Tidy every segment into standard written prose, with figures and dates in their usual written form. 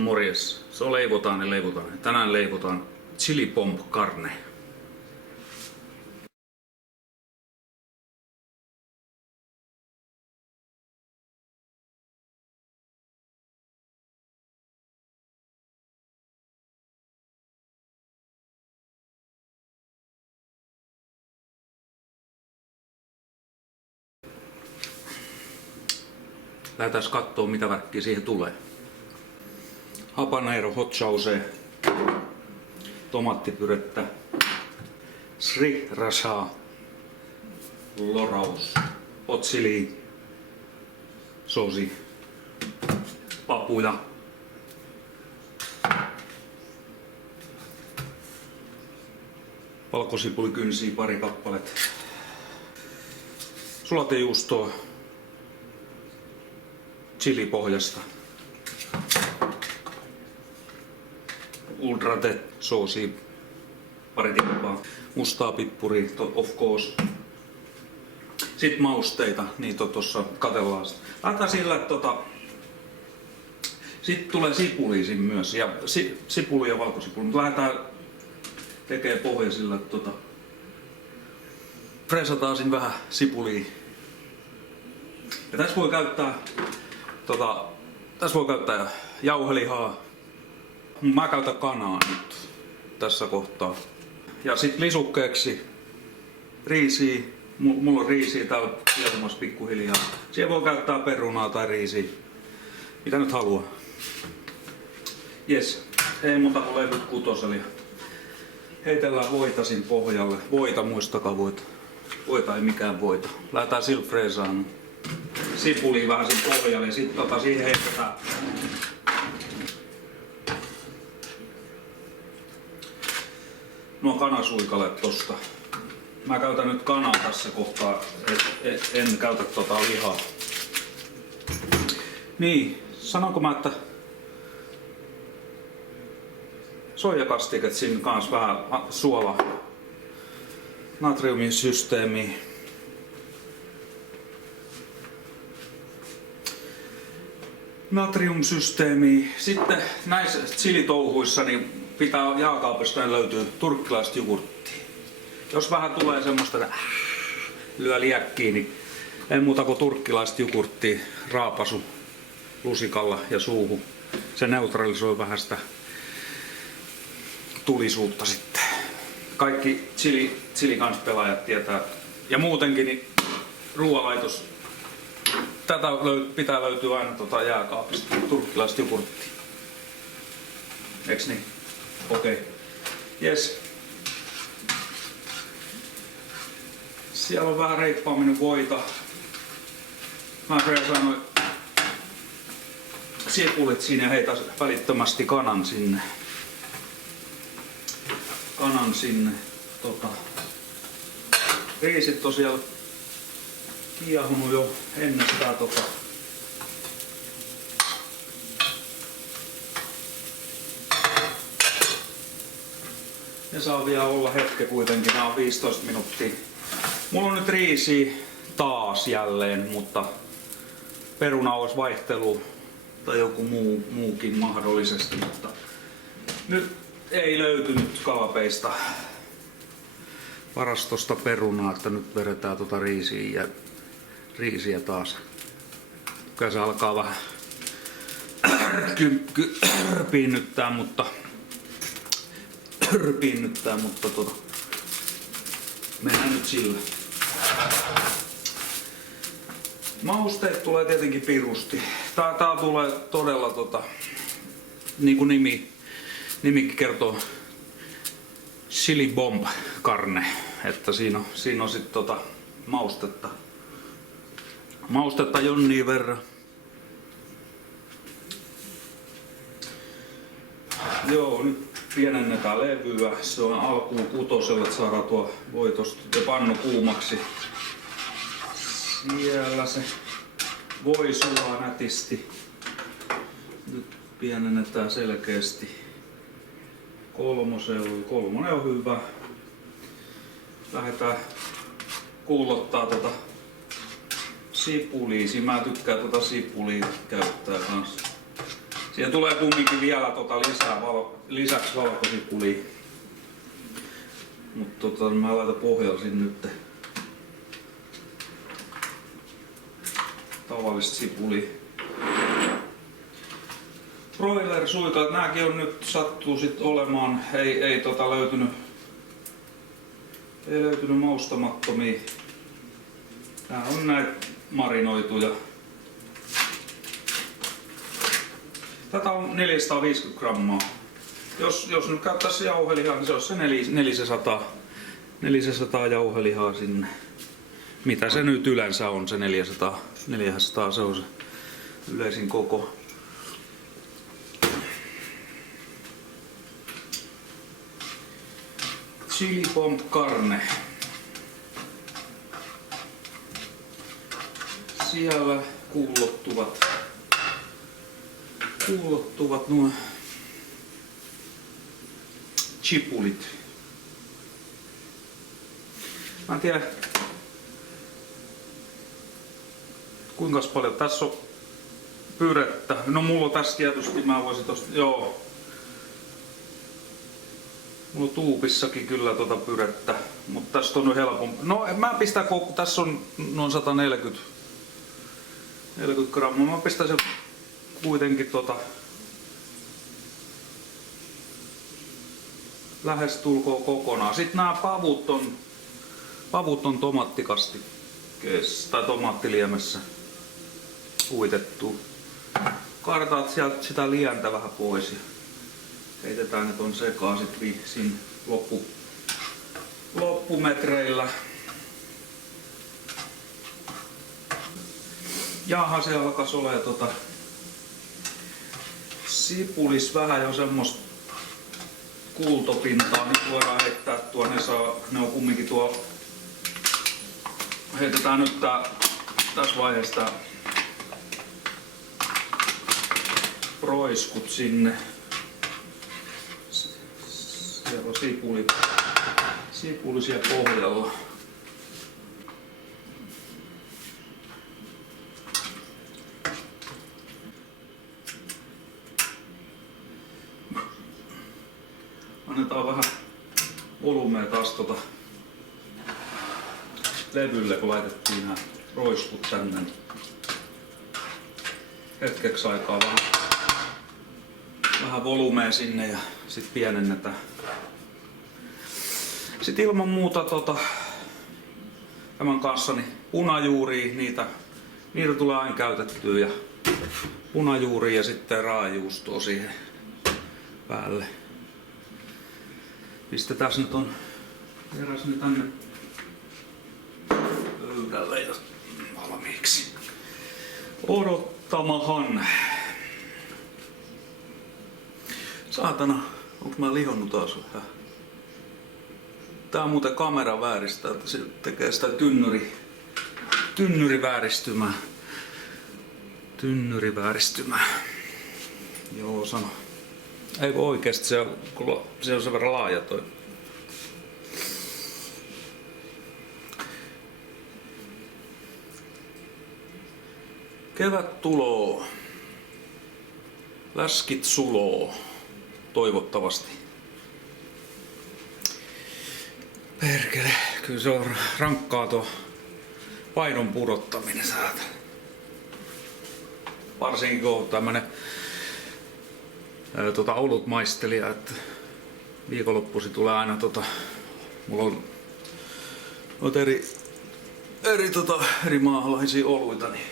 Morjes. Se on leivotaan ja leivotaan. Tänään leivotaan chili pomp carne. Lähdetään kattoo mitä väkkiä siihen tulee. Habanero hot sauce, tomaattipyrettä, sriracha, loraus, hot chili, sosi, papuja, valkosipulikynsiä pari kappaletta, sulatejuustoa, chilipohjasta, ultrate soosia pari tippaa, mustaa pippuria of course. Sitten mausteita, niitä on tuossa katellaan. Lähdetään sillä, että sitten tulee sipulia siinä myös ja sipuli ja valkosipuli. Mutta lähdetään tekemään pohja sillä, että fresataan siinä vähän sipulia. Ja tässä voi käyttää jauhelihaa. Mä käytän kanaa nyt tässä kohtaa. Ja sit lisukkeeksi riisiä. Mulla on riisiä täällä hienomassa pikkuhiljaa. Siellä voi käyttää perunaa tai riisiä. Mitä nyt haluaa. Jes, ei muuta kuin levyt kutoselle. Heitellään voita siinä pohjalle. Voita, muistakaa voita. Voita ei mikään voita. Lähdetään sillä freesaan. Sipulia vähän siinä pohjalle ja sitten siihen heitetään nuo kanasuikalet tosta. Mä käytän nyt kanaa tässä kohtaa, en käytä lihaa. Niin, sanonko mä, että soijakastiket siinä kans vähän suola, natriumin systeemi. Natriumsysteemi. Sitten näissä chilitouhuissa niin pitää jääkaapista löytyy turkkilaista jogurttia. Jos vähän tulee semmoista lyö liäkkiä, niin ei muuta kuin turkkilaista jogurttia, raapasu lusikalla ja suuhun. Se neutralisoi vähän sitä tulisuutta sitten. Kaikki chili kans pelaajat tietää. Ja muutenkin niin ruoanlaitos. Tätä pitää löytyä aina jääkaapista, turkkilaista jogurttia. Eiks niin? Okei. Jes. Siellä on vähän reippaammin voita. Mä freesaan noin sipulit siinä ja heitän välittömästi kanan sinne. Riisit on siellä kiehunut jo ennestään Ne saa vielä olla hetke kuitenkin, nää on 15 minuuttia. Mulla on nyt riisiä taas jälleen, mutta peruna olisi vaihtelu tai joku muukin mahdollisesti, mutta nyt ei löytynyt kaapeista varastosta perunaa, että nyt vedetään riisiä taas. Kyllä se alkaa vähän kyrpiinnyttää, mutta mennään nyt sillä. Mausteet tulee tietenkin pirusti. Tää tulee todella niin kuin nimikin kertoo, chili bomb carne, että siinä on sit maustetta jonnin verran. Joo, nyt pienennetään levyä. Se on alkuun kutosella, että saadaan tuo voitosta ja pannu kuumaksi. Siellä se voi sulaa nätisti. Nyt pienennetään selkeästi. Kolmonen on hyvä. Lähdetään kuulottaa sipulia. Mä tykkään sipulia käyttää kanssa. Siihen tulee kumminkin vielä lisäksi valkosipulia. Mutta mä laitan pohjasin nyt tavallista sipulia. Broiler suikaat, nääkin on nyt sattuu sit olemaan, ei löytynyt maustamattomia. Tää on näitä marinoituja. Tätä on 450 grammaa. Jos nyt käyttäisi jauhelihaa, niin se olisi se 400 jauhelihaa sinne. Mitä se nyt yleensä on, se 400 se on se yleisin koko. Chili pommes carne. Siellä kuulottuvat nuo chipulit. Mä en tiedä kuinka paljon tässä on pyrettä. No mulla on tässä tietysti, mä voisin tosta, joo. Mulla on tuupissakin kyllä pyrettä, mutta tästä on nyt helpompi. No mä pistän, kun tässä on noin 140 grammaa, mä pistän sen kuitenkin lähes tulkoon kokonaan. Sitten nämä pavut on tomaattikastikkeessa tai tomaattiliemessä uitettu. Kartaat sieltä sitä lientä vähän pois ja heitetään ne ton sekaan siinä loppumetreillä. Jaha, se alkas olemaan sipulis vähän jo semmoista kultopintaa. Nyt voidaan heittää ne on kumminkin heitetään nyt tässä vaiheessa roiskut sinne. Siellä on sipuli siellä pohjalla. Annetaan vähän volumea taas levylle, kun laitettiin nämä roiskut tänne. Hetkeksi aikaa vähän volumea sinne ja sitten pienennetään. Sitten ilman muuta tämän kanssa niin punajuuria, niitä tulee aina käytettyä ja punajuuria ja sitten raajuustoa siihen päälle. Pistetään nyt on eräs nyt tänne pöydälle ja valmiiksi. Odottamahan. Saatana, onko mä lihonnut taas vähän? Tää on muuten kamera vääristää, että se tekee sitä tynnyrivääristymää. Joo, sano. Eikö oikeesti, se on sen verran laaja toi. Kevät tuloo. Läskit suloo. Toivottavasti. Perkele, kyllä se on rankkaa tuo painon pudottaminen saata. Varsinkin kun on tämmönen olutmaistelija, että viikonloppuisin tulee aina mulla on eri maalaisia oluita niin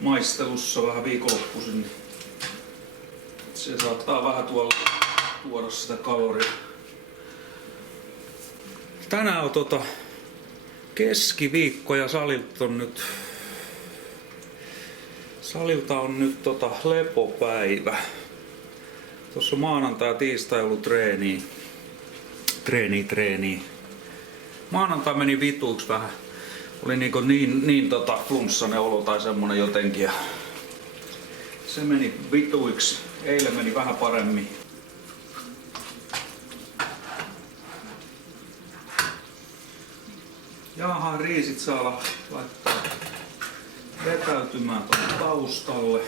maistelussa vähän viikonloppuisin, niin se saattaa vähän tuoda sitä kaloria. Tänään on keskiviikko ja salilta on nyt lepopäivä. Tuossa maanantai ja tiistai ollut treeni. Maanantai meni vituiksi vähän. Oli niin flunssainen olo tai semmonen jotenkin. Ja se meni vituiksi. Eilen meni vähän paremmin. Jaha, riisit saa laittaa vetäytymään tuonne taustalle.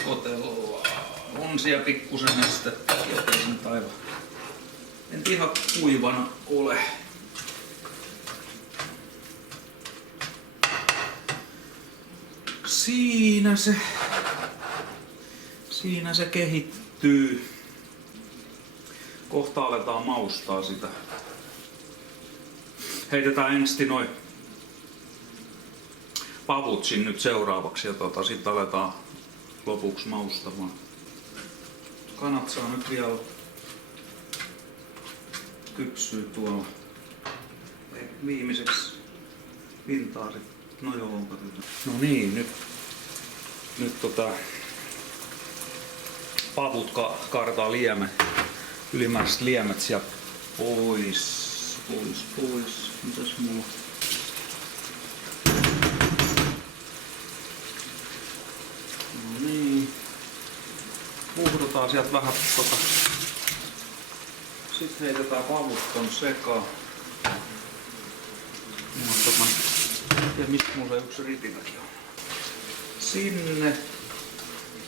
sekoitellaan. On siellä pikkusen nestettä, ettei se nyt aivan. En ihan kuivana ole. Siinä se kehittyy. Kohta aletaan maustaa sitä. Heitetään ensin noin pavutsin nyt seuraavaksi ja sitten aletaan lopuksi maustamaan. Kanat saa nyt vielä kypsyä tuolla. Viimeiseksi vintaarit. No joo, katsotaan. No niin, nyt pavut kaartaa ylimääräiset liemet sieltä pois. Mitäs mulla? No niin. Puhdutaan sieltä vähän Sitten heitetään pavut ton sekaan. Ja mistä mulla se yksi ritinäkin on. Sinne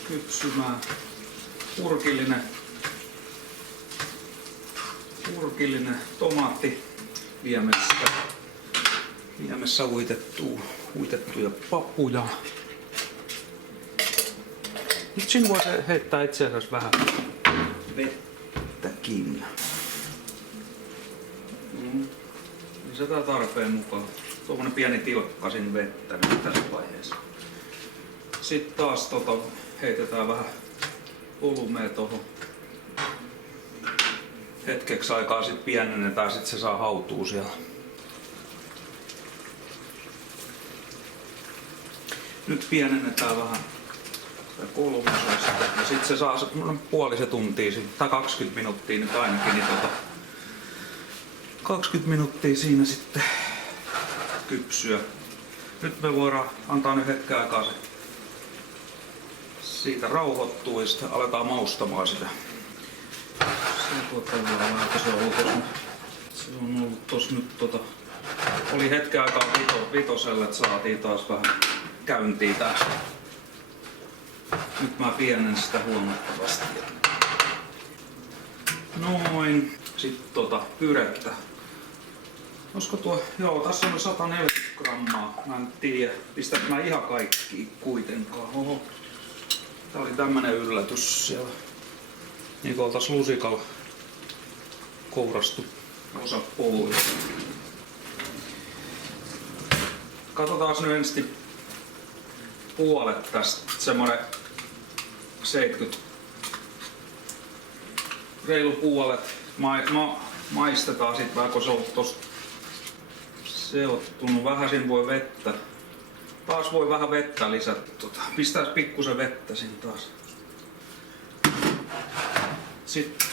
kypsymään purkillinen tomaatti liemessä uitettuja papuja. Nyt siinä voi heittää itse asiassa vähän vettäkin. Lisätään tarpeen mukaan. Tuommoinen pieni tilkka sinne vettä nyt tässä vaiheessa. Sitten taas heitetään vähän volumea tohon. Hetkeksi aikaa sit pienennetään, sit se saa hautua siellä. Nyt pienennetään vähän kolmosesta ja sit se saa puolisen tuntia tai 20 minuuttia nyt ainakin, niin 20 minuuttia siinä sitten kypsyä. Nyt me voidaan antaa nyt hetken aikaa se siitä rauhoittuu ja sitten aletaan maustamaan sitä. Se on ollut tossa nyt oli hetken aikaa vitoselle, että saatiin taas vähän käyntiin tästä. Nyt mä pienen sitä huomattavasti. Noin. Sitten pyrettä. Olisiko tuo, joo, tässä on 140 grammaa. Mä en tiedä, pistän mä ihan kaikki kuitenkaan. Oho. Tää oli tämmönen yllätys siellä. Niin kuin oltais lusikalla kourastu osa pois. Katsotaan nyt ensin puolet tästä. Semmonen 70. Reilu puolet. Maistetaan sit vähän, kun se on tosta seottunut. Vähän siinä voi vettä. Taas voi vähän vettä lisätä. Pistää pikkusen vettä sinne taas. Sitten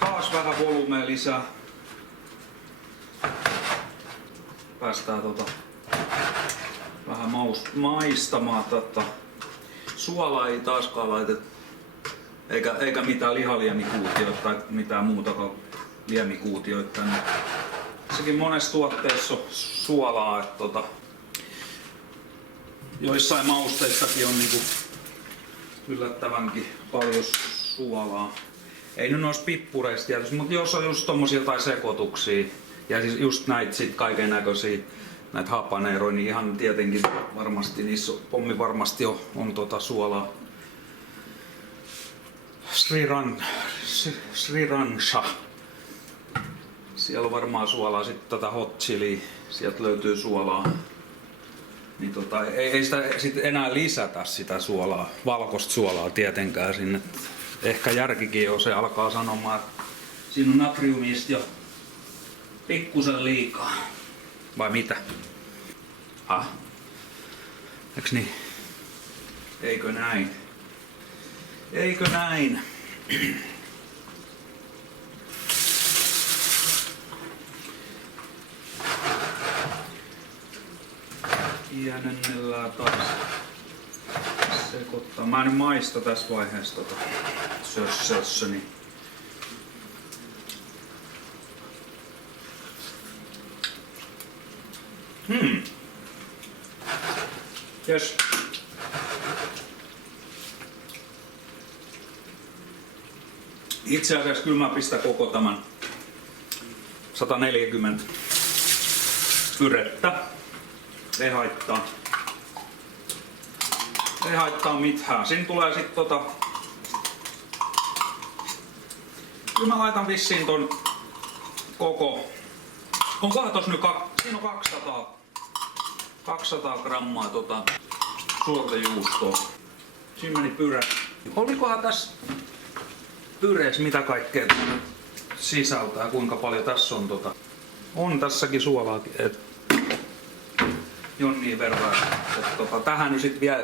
taas vähän volumea lisää. Päästään vähän maistamaan. Suolaa ei taaskaan laitettu. Eikä mitään lihaliemikuutioita tai mitään muutakaan liemikuutioita. Sekin monessa tuotteessa on suolaa, että joissain mausteissakin on niinku yllättävänkin paljon suolaa. Ei nyt noissa pippureissa tietysti, mutta jos on just tommosia jotain sekoituksia ja siis just näitä sit kaiken näköisiä näitä hapaneeroja, niin ihan tietenkin varmasti niissä pommi varmasti on suolaa. Sriracha. Siellä on varmaan suolaa, sitten hot chili, sieltä löytyy suolaa. Niin ei sitä sit enää lisätä sitä suolaa, valkoista suolaa tietenkään sinne. Ehkä järkikin jo se alkaa sanomaan, että siinä on natriumista jo pikkusen liikaa. Vai mitä? Eiks niin? Eikö näin? Eikö näin? Pienennellään taas sekoittaa. Mä en nyt maista tässä vaiheessa sössöni. Jes. Itse asiassa kyllä mä pistän koko tämän 140 pyrettä. Ei haittaa. Ei haittaa mitään. Siinä tulee sit kyllä mä laitan vissiin ton koko. Onkohan tos nyt siinä on 200 grammaa suolajuustoa. Siinä meni pyrä. Olikohan tässä pyreessä mitä kaikkea sisältää, kuinka paljon tässä on on tässäkin suolaakin, jonnin verran. Tähän nyt sit vielä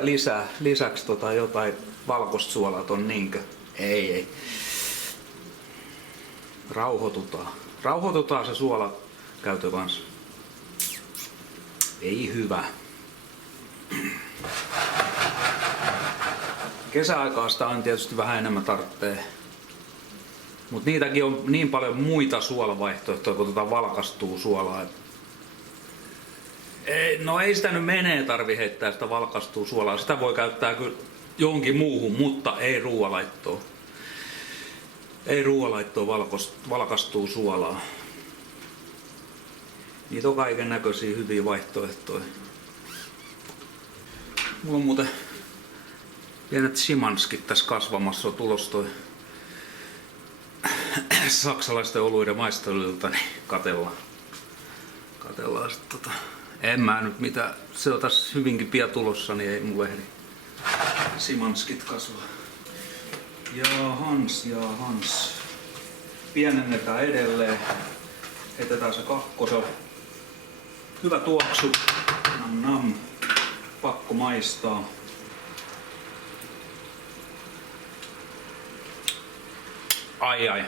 lisäksi jotain valkoista suolaa on niinkö? Ei. Rauhoitutaan se suola käytö kanssa. Ei hyvä. Kesäaikaa sitä on tietysti vähän enemmän tarvitsee. Mutta niitäkin on niin paljon muita suolavaihtoehtoja, kun valkastuu suolaa. Ei sitä nyt tarvi heittää sitä valkastuu suolaa. Sitä voi käyttää kyllä johonkin muuhun, mutta ei ruoalaittoon. Ei ruoalaittoon valkastuu suolaa. Niitä on kaiken näköisiä hyviä vaihtoehtoja. Mulla on muuten pienet Szymanskit tässä kasvamassa, on tulos toi saksalaisten oluiden maisteluilta, niin katellaan sit En mä nyt mitä, se on tässä hyvinkin pian tulossa, niin ei mulle ehdi Szymanskit kasvaa. Hans. Pienennetään edelleen. Heitetään se kakkosella. Hyvä tuoksu. Nam. Pakko maistaa. Ai.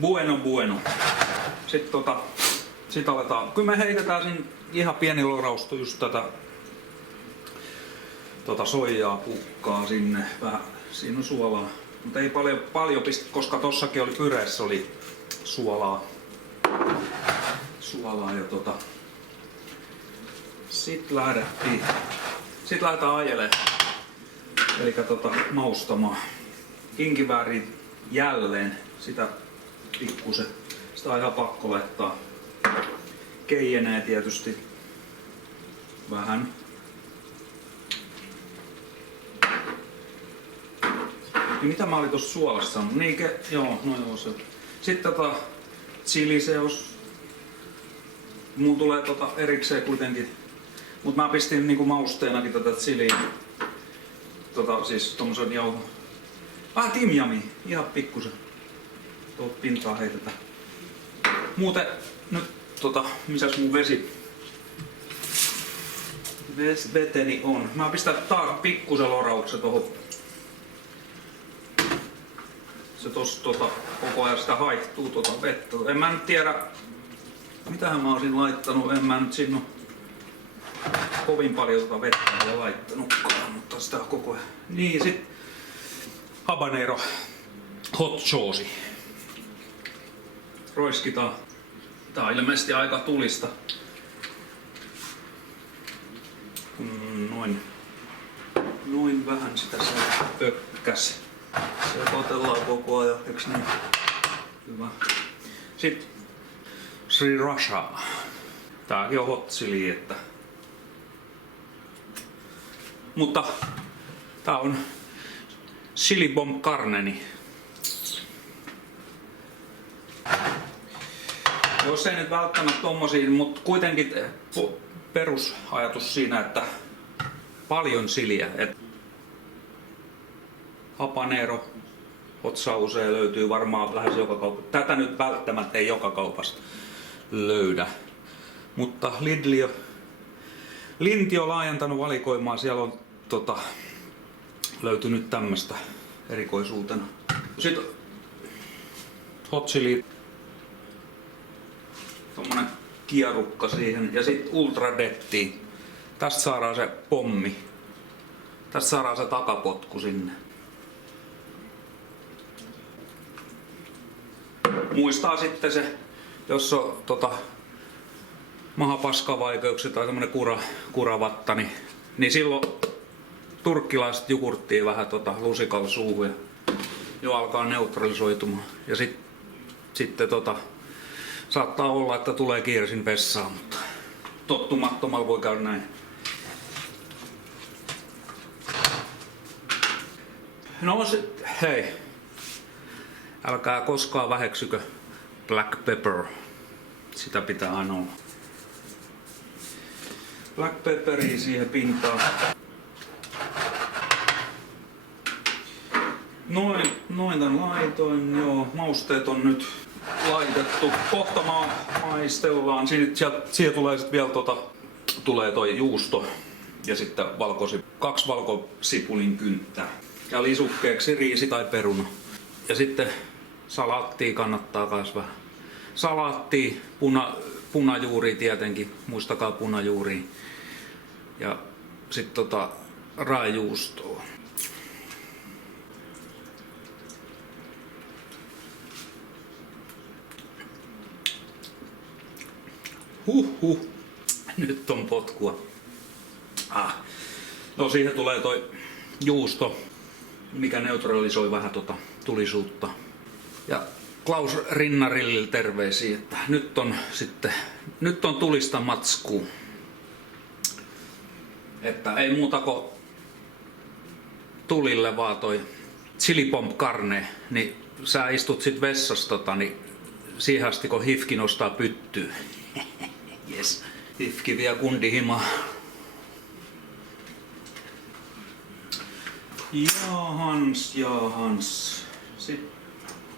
Bueno. Sitten aletaan. Kyllä me heitetään sinne ihan pieni lorausto just tätä soijaa pukkaa sinne. Vähän siinä on suolaa. Mutta ei paljon pistä, koska tossakin oli pyreessä oli suolaa ja Sitten lähdetään ajelemaan. Eli maustamaan. Kinkivääriä jälleen. Sitä pikkusen. Sitä on ihan pakko laittaa. Keijenee tietysti vähän. Ja mitä mä olin tuossa suolassa sanonut? Joo, se. Sitten chiliseos. Mulla tulee erikseen kuitenkin. Mut mä pistin niinku mausteenakin tätä chiliä. Siis tommosen jauho. Timjami. Ihan pikkusen. Tuolta pintaa heitetään. Muuten nyt misäs mun veteni on. Mä pistän taas pikkusen lorauksen tohon. Se tossa koko ajan sitä haihtuu vettä. En mä nyt tiedä mitähän mä olisin laittanut. En mä nyt sinne kovin paljon vettä ole laittanutkaan, mutta sitä koko ajan. Niin sit habanero hot sauce. Roiskitaan. Tää on ilmeisesti aika tulista. Noin vähän sitä saa pökkäs. Sekoitellaan koko ajan, eiks niin? Hyvä. Sitten sriracha. Tääkin on hot chili, että. Mutta tää on chili bomb carneni. Jos ei nyt välttämättä tommosia, mutta kuitenkin perusajatus siinä, että paljon chiliä. Habanero, hot sauce löytyy varmaan lähes joka kaupasta. Tätä nyt välttämättä ei joka kaupasta löydä. Mutta Linti on laajentanut valikoimaa. Siellä on löytynyt tämmöstä erikoisuutena. Sitten hot chili. Tommonen kierukka siihen ja sitten ultradetti. Tästä saadaan se pommi. Tästä saadaan se takapotku sinne. Muistaa sitten se, jos on mahapaskavaikeuksia tai semmonen kuravatta, niin silloin turkkilaiset jogurttia vähän lusikalla suuhun ja jo alkaa neutralisoitumaan. Ja sitten saattaa olla, että tulee kiiresin vessaan, mutta tottumattomalla voi käydä näin. No hei, älkää koskaan väheksykö black pepper. Sitä pitää aina olla. Black pepperia siihen pintaan. Noin tän laitoin, joo. Mausteet on nyt laitettu. Kohta maistellaan. Siihen tulee sitten vielä tulee toi juusto ja sitten 2 valkosipulin kynttää. Ja lisukkeeksi riisi tai peruna. Ja sitten salaattia kannattaa kans vähän. Salaattia, punajuuri tietenkin, muistakaa punajuuri. Ja sitten raajuustoa. Nyt on potkua. No siihen tulee toi juusto, mikä neutralisoi vähän tulisuutta. Ja Klaus Rinnarille terveisiä, että nyt on tulista matskuu. Että ei muuta kuin tulille vaan toi chili pomp carne, niin sä istut sit vessassa niin siihen asti kun hifki nostaa pyttyy. Yes. Hifki vie kundihimaa. Jahans. Sitten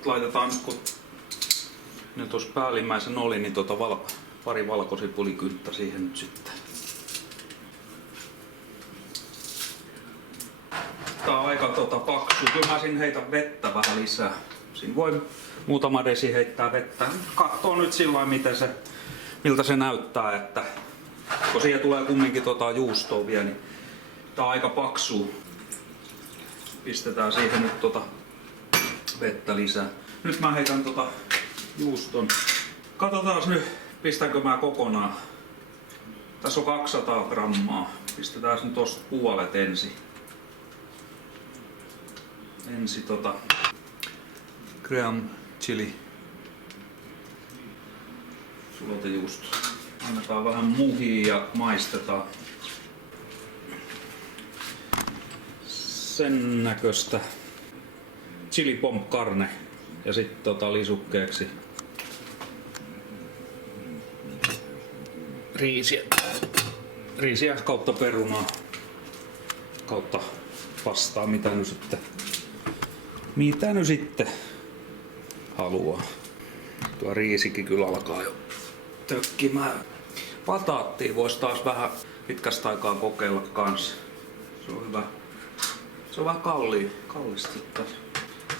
laitetaan, kun ne tuossa päällimmäisen oli, niin pari valkosipulikynttä siihen nyt sitten. Tää on aika paksu. Kyllä mä siinä heitän vettä vähän lisää. Siinä voi muutama desi heittää vettä. Katsoo nyt sillä miltä se näyttää, että kun siihen tulee kumminkin juustoa vielä, niin tää on aika paksu. Pistetään siihen nyt vettä lisää. Nyt mä heitän juuston. Katsotaan nyt, pistänkö mä kokonaan. Tässä on 200 grammaa. Pistetään nyt tosta puolet ensin. Cream chili. Sulotejuusto. Annetaan vähän muhia ja maistetaan. Sen näköistä chili pomp carne ja sitten lisukkeeksi riisiä kautta perunaa kautta pastaa, mitä nyt sitten haluaa. Tuo riisikin kyllä alkaa jo tökkimään. Pataattia voisi taas vähän pitkästä aikaa kokeilla kanssa. Se on hyvä. Se on vähän kallista.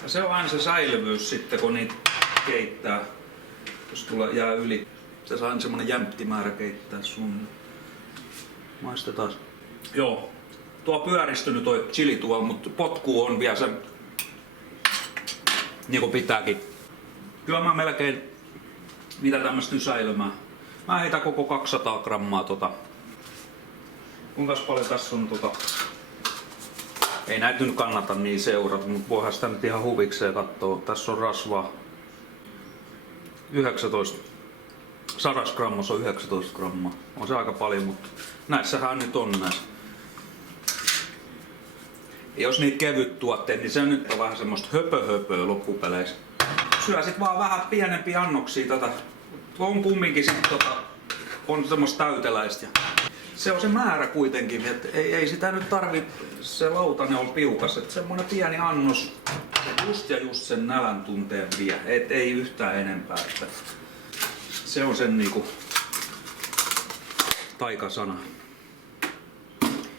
Ja se on aina se säilyvyys sitten, kun niitä keittää. Jos jää yli, se saa aina semmonen jämpti määrä keittää sun. Maistetaan. Joo. Tuo pyöristynyt toi chili tuolla, mutta potku on vielä se niinku pitääkin. Kyllä mä melkein mitä tämmöstä säilymään. Mä heitän koko 200 grammaa Kuinkas paljon tässä on Ei näitä nyt kannata niin seurata, mutta voihan sitä nyt ihan huvikseen katsoa. Tässä on rasvaa 19. 100 grammassa on 19 grammaa. On se aika paljon, mutta näissähän nyt on näissä. Ja jos niitä kevyt tuotteet, niin se nyt on vähän semmoista höpöhöpöä loppupeleissä. Syö sit vaan vähän pienempiä annoksia On kumminkin sit on semmoista täyteläistä. Se on se määrä kuitenkin, että ei sitä nyt se lautanen on piukas, että semmoinen pieni annos just sen nälän tunteen vie, ei yhtään enempää. Että se on sen niinku taikasana.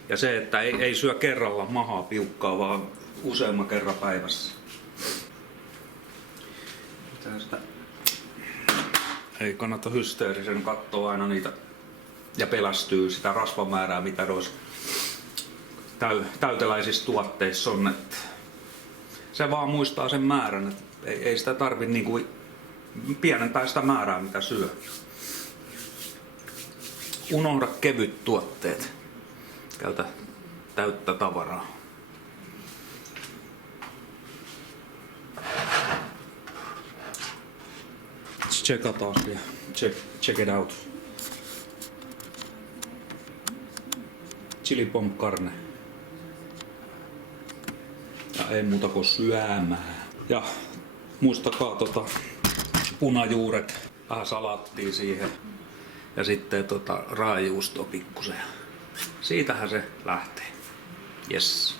Ja se, että ei syö kerralla mahaa piukkaa, vaan useamman kerran päivässä. Ei kannata hysteerisen katsoa aina niitä ja pelästyy sitä rasvamäärää, mitä noissa täyteläisissä tuotteissa on. Että se vaan muistaa sen määrän, että ei sitä tarvitse niinku pienentää sitä määrää, mitä syö. Unohda kevyt tuotteet. Käytä täyttä tavaraa. Tsekataan vielä. Check it out. Chili pommes carne. Ja ei muuta kuin syömään. Ja muistakaa punajuuret. Vähän salaattia siihen. Ja sitten raajuustoa pikkusen. Siitähän se lähtee. Yes.